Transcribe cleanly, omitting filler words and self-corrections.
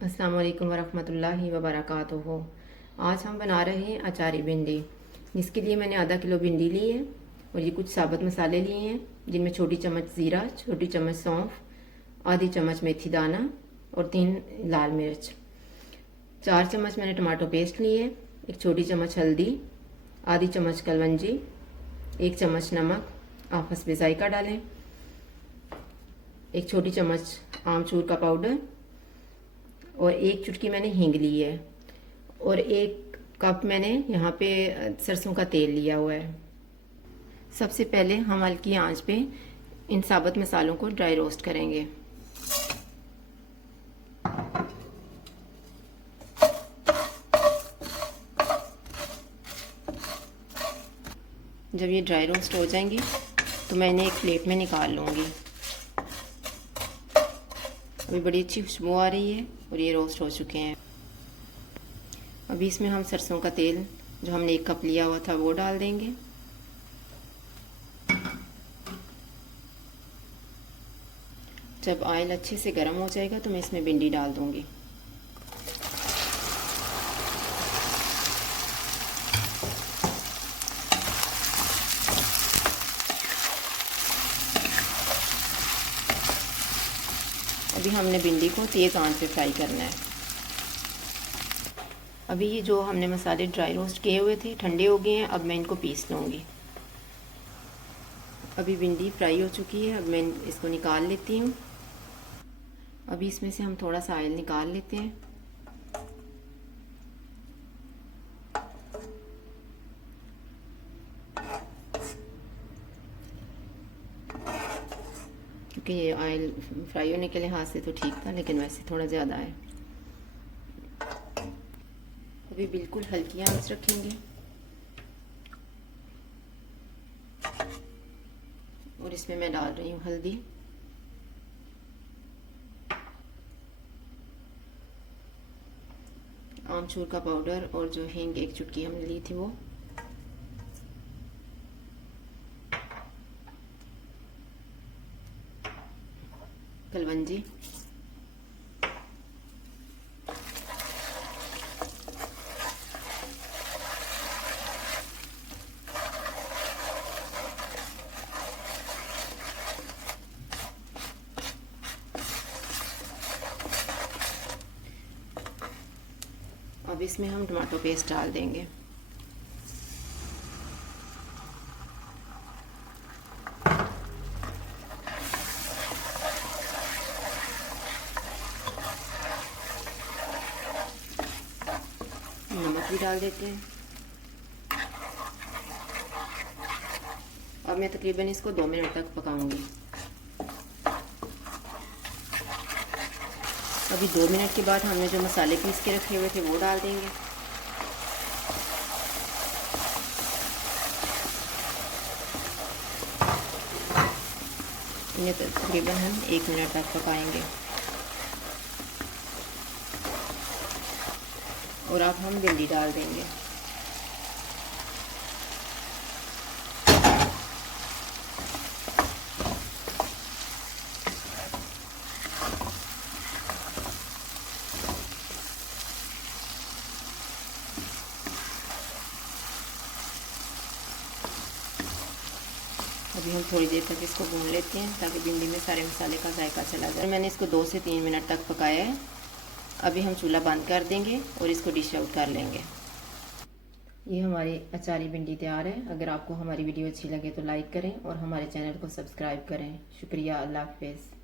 अस्सलाम वालेकुम वरहमतुल्लाहि वबरकातुहू। आज हम बना रहे हैं अचारी भिंडी, जिसके लिए मैंने आधा किलो भिंडी ली है और ये कुछ साबुत मसाले लिए हैं, जिनमें छोटी चम्मच ज़ीरा, छोटी चम्मच सौंफ, आधी चम्मच मेथी दाना और 3 लाल मिर्च। 4 चम्मच मैंने टमाटो पेस्ट ली है, एक छोटी चम्मच हल्दी, आधी चम्मच कलवंजी, 1 चम्मच नमक, आप हस्बे ज़ायका डालें, एक छोटी चम्मच आमचूर का पाउडर और 1 चुटकी मैंने हींग ली है और 1 कप मैंने यहाँ पे सरसों का तेल लिया हुआ है। सबसे पहले हम हल्की आंच पे इन साबुत मसालों को ड्राई रोस्ट करेंगे। जब ये ड्राई रोस्ट हो जाएंगे तो मैं इन्हें एक प्लेट में निकाल लूँगी। अभी बड़ी अच्छी खुशबू आ रही है और ये रोस्ट हो चुके हैं। अभी इसमें हम सरसों का तेल जो हमने 1 कप लिया हुआ था वो डाल देंगे। जब ऑयल अच्छे से गर्म हो जाएगा तो मैं इसमें भिंडी डाल दूंगी। अभी हमने भिंडी को तेज़ आंच पे फ्राई करना है। अभी ये जो हमने मसाले ड्राई रोस्ट किए हुए थे ठंडे हो गए हैं, अब मैं इनको पीस लूँगी। अभी भिंडी फ्राई हो चुकी है, अब मैं इसको निकाल लेती हूँ। अभी इसमें से हम थोड़ा सा ऑयल निकाल लेते हैं। क्योंकि ये ऑयल फ्राई होने के लिहाज से तो ठीक था, लेकिन वैसे थोड़ा ज़्यादा है। अभी बिल्कुल हल्की आंच रखेंगे और इसमें मैं डाल रही हूँ हल्दी, आमचूर का पाउडर और जो हींग 1 चुटकी हमने ली थी वो, कलवंजी, अब इसमें हम टमाटो पेस्ट डाल देंगे। नमक भी डाल देते हैं। अब मैं तकरीबन इसको 2 मिनट तक पकाऊंगी। अभी 2 मिनट के बाद हमने जो मसाले पीस के रखे हुए थे वो डाल देंगे। इन्हें तकरीबन हम 1 मिनट तक पकाएंगे और अब हम भिंडी डाल देंगे। अभी हम थोड़ी देर तक इसको भून लेते हैं ताकि भिंडी में सारे मसाले का जायका चला जाए। मैंने इसको 2 से 3 मिनट तक पकाया है। अभी हम चूल्हा बंद कर देंगे और इसको डिश आउट कर लेंगे। ये हमारी अचारी भिंडी तैयार है। अगर आपको हमारी वीडियो अच्छी लगे तो लाइक करें और हमारे चैनल को सब्सक्राइब करें। शुक्रिया। अल्लाह हाफिज़।